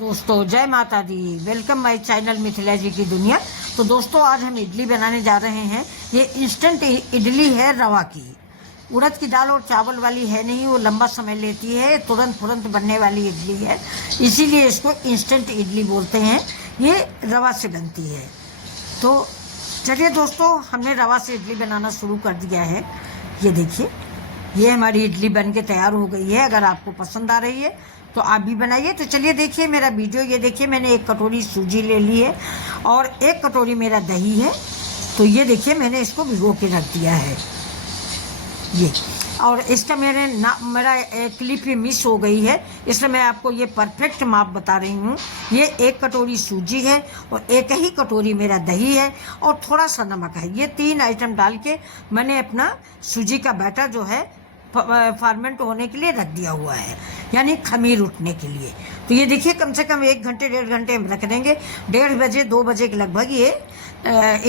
दोस्तों जय माता दी। वेलकम माय चैनल मिथिला जी की दुनिया। तो दोस्तों आज हम इडली बनाने जा रहे हैं। ये इंस्टेंट इडली है, रवा की। उड़द की दाल और चावल वाली है नहीं, वो लंबा समय लेती है। तुरंत बनने वाली इडली है, इसीलिए इसको इंस्टेंट इडली बोलते हैं। ये रवा से बनती है। तो चलिए दोस्तों, हमने रवा से इडली बनाना शुरू कर दिया है। ये देखिए, ये हमारी इडली बन के तैयार हो गई है। अगर आपको पसंद आ रही है तो आप भी बनाइए। तो चलिए देखिए मेरा वीडियो। ये देखिए, मैंने 1 कटोरी सूजी ले ली है और 1 कटोरी मेरा दही है। तो ये देखिए, मैंने इसको भिगो के रख दिया है। ये और इसका मेरा क्लिप ही मिस हो गई है, इसलिए मैं आपको ये परफेक्ट माप बता रही हूँ। ये 1 कटोरी सूजी है और 1 ही कटोरी मेरा दही है और थोड़ा सा नमक है। ये 3 आइटम डाल के मैंने अपना सूजी का बैटर जो है फर्मेंट होने के लिए रख दिया हुआ है, यानी खमीर उठने के लिए। तो ये देखिए, कम से कम 1 घंटे 1.5 घंटे हम रख देंगे। 1:30 बजे 2 बजे के लगभग ये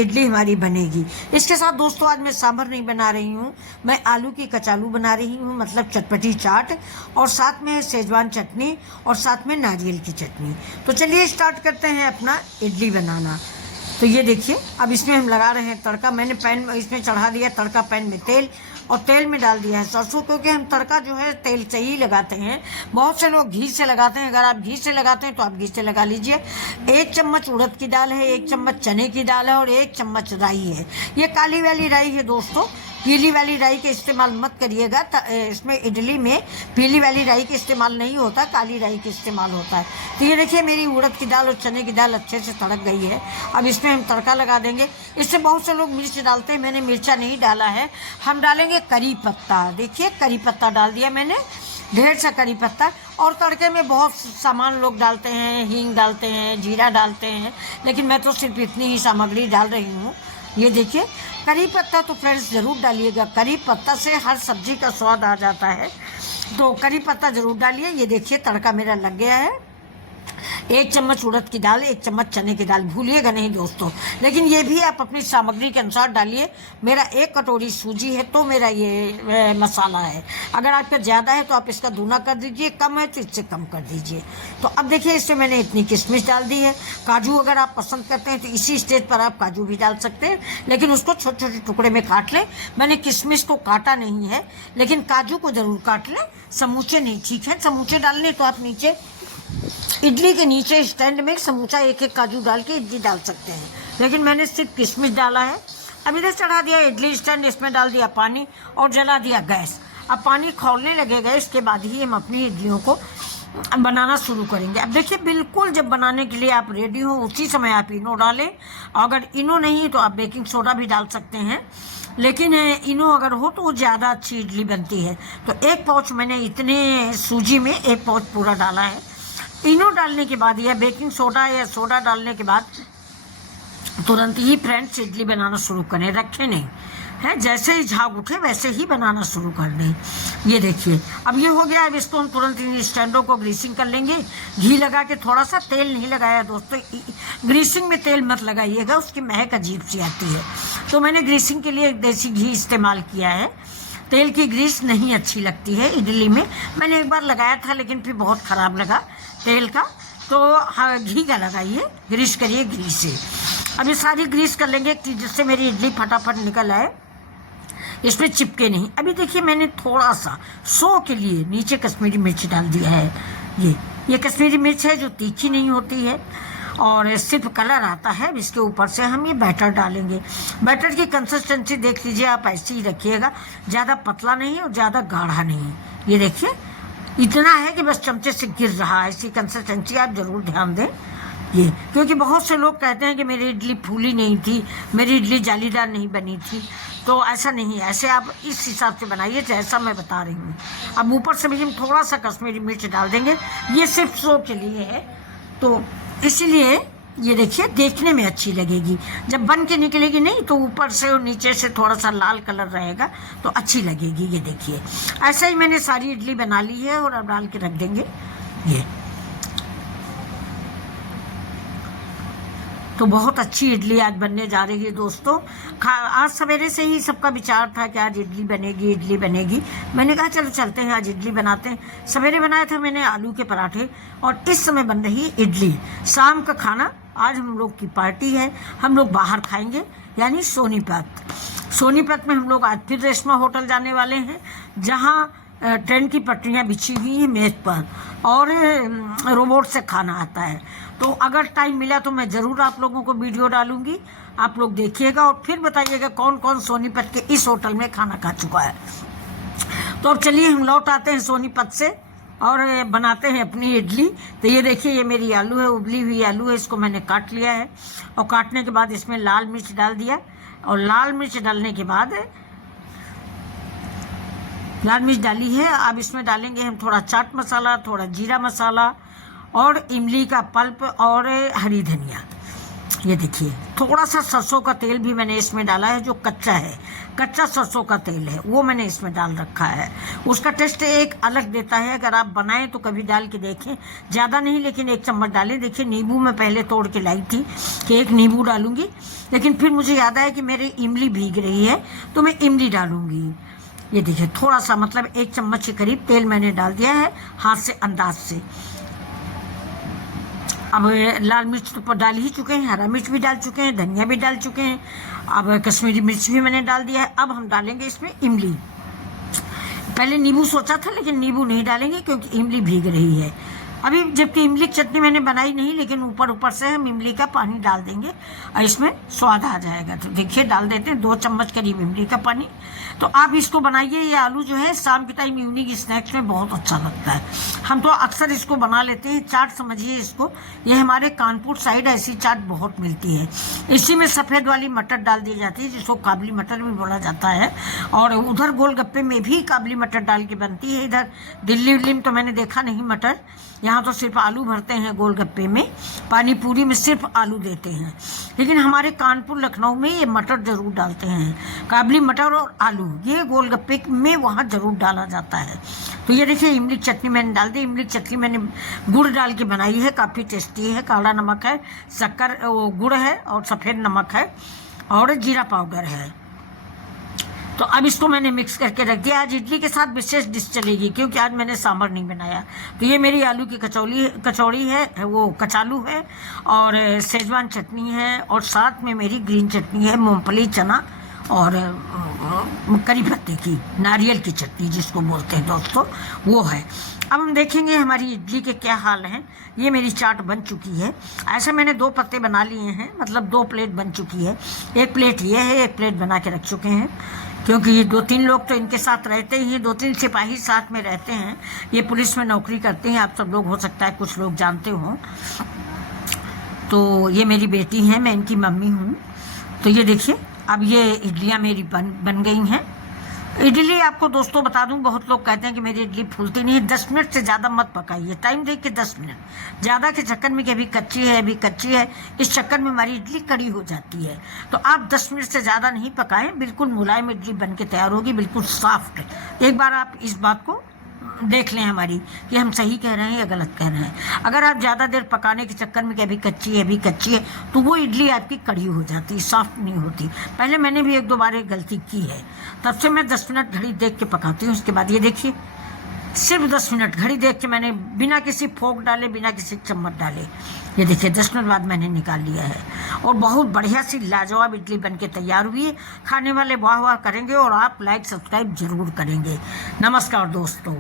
इडली हमारी बनेगी। इसके साथ दोस्तों आज मैं सांभर नहीं बना रही हूँ, मैं आलू की कचालू बना रही हूँ, मतलब चटपटी चाट, और साथ में शेजवान चटनी और साथ में नारियल की चटनी। तो चलिए स्टार्ट करते हैं अपना इडली बनाना। तो ये देखिए, अब इसमें हम लगा रहे हैं तड़का। मैंने पैन इसमें चढ़ा दिया तड़का, पैन में तेल, और तेल में डाल दिया है सरसों, क्योंकि हम तड़का जो है तेल से ही लगाते हैं। बहुत से लोग घी से लगाते हैं। अगर आप घी से लगाते हैं तो आप घी से लगा लीजिए। 1 चम्मच उड़द की दाल है, 1 चम्मच चने की दाल है और 1 चम्मच राई है। ये काली वाली राई है दोस्तों, पीली वाली राई का इस्तेमाल मत करिएगा। इसमें इडली में पीली वाली राई का इस्तेमाल नहीं होता, काली राई का इस्तेमाल होता है। तो ये देखिए, मेरी उड़द की दाल और चने की दाल अच्छे से तड़क गई है। अब इसमें हम तड़का लगा देंगे। इससे बहुत से लोग मिर्च डालते हैं, मैंने मिर्चा नहीं डाला है। हम डालेंगे करी पत्ता। देखिए, करी पत्ता डाल दिया मैंने, ढेर सा करी पत्ता। और तड़के में बहुत सामान लोग डालते हैं, हींग डालते हैं, जीरा डालते हैं, लेकिन मैं तो सिर्फ इतनी ही सामग्री डाल रही हूँ। ये देखिए, करी पत्ता तो फ्रेंड्स ज़रूर डालिएगा। करी पत्ता से हर सब्जी का स्वाद आ जाता है, तो करी पत्ता ज़रूर डालिए। ये देखिए, तड़का मेरा लग गया है। 1 चम्मच उड़द की दाल, 1 चम्मच चने की दाल, भूलिएगा नहीं दोस्तों। लेकिन ये भी आप अपनी सामग्री के अनुसार डालिए। मेरा 1 कटोरी सूजी है तो मेरा ये मसाला है। अगर आपका ज़्यादा है तो आप इसका दूना कर दीजिए, कम है तो इससे कम कर दीजिए। तो अब देखिए, इसमें मैंने इतनी किशमिश डाल दी है। काजू अगर आप पसंद करते हैं तो इसी स्टेज पर आप काजू भी डाल सकते हैं, लेकिन उसको छोटे छोटे टुकड़े में काट लें। मैंने किशमिश को काटा नहीं है, लेकिन काजू को ज़रूर काट लें, समूचे नहीं। ठीक है, समूचे डालने तो आप नीचे इडली के नीचे स्टैंड में समूचा 1-1 काजू डाल के इडली डाल सकते हैं, लेकिन मैंने सिर्फ किशमिश डाला है। अब इधर चढ़ा दिया इडली स्टैंड, इसमें डाल दिया पानी और जला दिया गैस। अब पानी खौलने लगेगा, इसके बाद ही हम अपनी इडलियों को बनाना शुरू करेंगे। अब देखिए, बिल्कुल जब बनाने के लिए आप रेडी हो उसी समय आप इनो डालें। अगर इनो नहीं तो आप बेकिंग सोडा भी डाल सकते हैं, लेकिन इनो अगर हो तो वो ज़्यादा अच्छी इडली बनती है। तो 1 पाउच मैंने इतने सूजी में 1 पाउच पूरा डाला है। इनो डालने के बाद या बेकिंग सोडा या सोडा डालने के बाद तुरंत ही फ्रेंड्स इडली बनाना शुरू करें, रखें नहीं है। जैसे ही झाग उठे वैसे ही बनाना शुरू कर दें। ये देखिए, अब ये हो गया। अब इसको हम तुरंत इन स्टैंडों को ग्रीसिंग कर लेंगे। घी लगा के, थोड़ा सा तेल नहीं लगाया दोस्तों। ग्रीसिंग में तेल मत लगाइएगा, उसकी महक अजीब सी आती है। तो मैंने ग्रीसिंग के लिए देसी घी इस्तेमाल किया है। तेल की ग्रीस नहीं अच्छी लगती है इडली में। मैंने एक बार लगाया था, लेकिन फिर बहुत ख़राब लगा तेल का। तो हाँ, घी का लगाइए, ग्रीस करिए घी से। अब ये सारी ग्रीस कर लेंगे जिससे मेरी इडली फटाफट निकल आए, इसमें चिपके नहीं। अभी देखिए, मैंने थोड़ा सा शो के लिए नीचे कश्मीरी मिर्च डाल दिया है। ये कश्मीरी मिर्च है जो तीखी नहीं होती है और सिर्फ कलर आता है। इसके ऊपर से हम ये बैटर डालेंगे। बैटर की कंसिस्टेंसी देख लीजिए, आप ऐसे ही रखिएगा, ज़्यादा पतला नहीं और ज़्यादा गाढ़ा नहीं। ये देखिए, इतना है कि बस चमचे से गिर रहा है, ऐसी कंसिस्टेंसी आप ज़रूर ध्यान दें। ये क्योंकि बहुत से लोग कहते हैं कि मेरी इडली फूली नहीं थी, मेरी इडली जालीदार नहीं बनी थी। तो ऐसा नहीं है, ऐसे आप इस हिसाब से बनाइए जैसा मैं बता रही हूँ। अब ऊपर से भी हम थोड़ा सा कश्मीरी मिर्च डाल देंगे, ये सिर्फ शो के लिए है। तो इसीलिए ये देखिए, देखने में अच्छी लगेगी। जब बन के निकलेगी नहीं तो ऊपर से और नीचे से थोड़ा सा लाल कलर रहेगा तो अच्छी लगेगी। ये देखिए, ऐसा ही मैंने सारी इडली बना ली है और अब डाल के रख देंगे। ये तो बहुत अच्छी इडली आज बनने जा रही है दोस्तों। आज सवेरे से ही सबका विचार था कि आज इडली बनेगी, इडली बनेगी। मैंने कहा चलो चलते हैं, आज इडली बनाते हैं। सवेरे बनाया था मैंने आलू के पराठे और इस समय बन रही है इडली। शाम का खाना आज हम लोग की पार्टी है, हम लोग बाहर खाएंगे, यानी सोनीपत। सोनीपत में हम लोग आज फिर रेशमा होटल जाने वाले हैं, जहाँ ट्रेन की पटरियां बिछी हुई हैं मेज पर और रोबोट से खाना आता है। तो अगर टाइम मिला तो मैं ज़रूर आप लोगों को वीडियो डालूंगी, आप लोग देखिएगा और फिर बताइएगा कौन कौन सोनीपत के इस होटल में खाना खा चुका है। तो अब चलिए हम लौट आते हैं सोनीपत से और बनाते हैं अपनी इडली। तो ये देखिए, ये मेरी आलू है, उबली हुई आलू है, इसको मैंने काट लिया है और काटने के बाद इसमें लाल मिर्च डाल दिया और लाल मिर्च डालने के बाद लाल मिर्च डाली है। अब इसमें डालेंगे हम थोड़ा चाट मसाला, थोड़ा जीरा मसाला और इमली का पल्प और हरी धनिया। ये देखिए, थोड़ा सा सरसों का तेल भी मैंने इसमें डाला है, जो कच्चा है, कच्चा सरसों का तेल है, वो मैंने इसमें डाल रखा है। उसका टेस्ट एक अलग देता है। अगर आप बनाएं तो कभी डाल के देखें, ज़्यादा नहीं लेकिन 1 चम्मच डालें। देखिए, नींबू मैं पहले तोड़ के लाई थी कि 1 नींबू डालूंगी, लेकिन फिर मुझे याद आया कि मेरी इमली भीग रही है तो मैं इमली डालूंगी। ये देखिए, थोड़ा सा मतलब 1 चम्मच के करीब तेल मैंने डाल दिया है, हाथ से अंदाज से। अब लाल मिर्च तो डाल ही चुके हैं, हरा मिर्च भी डाल चुके हैं, धनिया भी डाल चुके हैं, अब कश्मीरी मिर्च भी मैंने डाल दिया है। अब हम डालेंगे इसमें इमली। पहले नींबू सोचा था लेकिन नींबू नहीं डालेंगे क्योंकि इमली भीग रही है अभी, जबकि इमली की चटनी मैंने बनाई नहीं, लेकिन ऊपर से हम इमली का पानी डाल देंगे और इसमें स्वाद आ जाएगा। तो देखिए, डाल देते हैं 2 चम्मच करीब इमली का पानी। तो आप इसको बनाइए। ये आलू जो है शाम के टाइम इवनिंग स्नैक्स में बहुत अच्छा लगता है। हम तो अक्सर इसको बना लेते हैं, चाट समझिए इसको। ये हमारे कानपुर साइड ऐसी चाट बहुत मिलती है। इसी में सफ़ेद वाली मटर डाल दी जाती है, जिसको काबली मटर भी बोला जाता है। और उधर गोलगप्पे में भी काबली मटर डाल के बनती है। इधर दिल्ली उल्ली में तो मैंने देखा नहीं मटर, यहाँ तो सिर्फ आलू भरते हैं गोलगप्पे में, पानी पूरी में सिर्फ आलू देते हैं। लेकिन हमारे कानपुर लखनऊ में ये मटर ज़रूर डालते हैं, काबली मटर और आलू, ये गोलगप्पे में वहाँ ज़रूर डाला जाता है। तो ये देखिए, इमली चटनी मैंने डाल दी। इमली चटनी मैंने गुड़ डाल के बनाई है, काफ़ी टेस्टी है। काला नमक है, शक्कर, वो गुड़ है और सफ़ेद नमक है और जीरा पाउडर है। तो अब इसको मैंने मिक्स करके रख दिया। आज इडली के साथ विशेष डिश चलेगी क्योंकि आज मैंने सांभर नहीं बनाया। तो ये मेरी आलू की कचौड़ी है, वो कचालू है और शेजवान चटनी है और साथ में मेरी ग्रीन चटनी है, मूंगफली, चना और करी पत्ते की, नारियल की चटनी जिसको बोलते हैं दोस्तों, वो है। अब हम देखेंगे हमारी इडली के क्या हाल हैं। ये मेरी चाट बन चुकी है। ऐसे मैंने 2 पत्ते बना लिए हैं, मतलब 2 प्लेट बन चुकी है। 1 प्लेट ये है, 1 प्लेट बना के रख चुके हैं क्योंकि ये 2-3 लोग तो इनके साथ रहते ही हैं, 2-3 सिपाही साथ में रहते हैं। ये पुलिस में नौकरी करते हैं, आप सब लोग हो सकता है कुछ लोग जानते हो। तो ये मेरी बेटी है, मैं इनकी मम्मी हूँ। तो ये देखिए, अब ये इडलियाँ मेरी बन गई हैं। इडली आपको दोस्तों बता दूं, बहुत लोग कहते हैं कि मेरी इडली फूलती नहीं है। 10 मिनट से ज़्यादा मत पकाइए, टाइम देख के 10 मिनट। ज़्यादा के चक्कर में कि अभी कच्ची है, अभी कच्ची है, इस चक्कर में हमारी इडली कड़ी हो जाती है। तो आप 10 मिनट से ज़्यादा नहीं पकाएं, बिल्कुल मुलायम इडली बन के तैयार होगी, बिल्कुल सॉफ्ट। एक बार आप इस बात को देख लें हमारी कि हम सही कह रहे हैं या गलत कह रहे हैं। अगर आप ज़्यादा देर पकाने के चक्कर में कि अभी कच्ची है, अभी कच्ची है, तो वो इडली आपकी कड़ी हो जाती है, सॉफ्ट नहीं होती। पहले मैंने भी 1-2 बार गलती की है, तब से मैं 10 मिनट घड़ी देख के पकाती हूँ। उसके बाद ये देखिए, सिर्फ 10 मिनट घड़ी देख के मैंने बिना किसी फोक डाले, बिना किसी चम्मच डाले, ये देखिए 10 मिनट बाद मैंने निकाल लिया है और बहुत बढ़िया सी लाजवाब इडली बन के तैयार हुई है। खाने वाले वाह वाह करेंगे और आप लाइक सब्सक्राइब जरूर करेंगे। नमस्कार दोस्तों।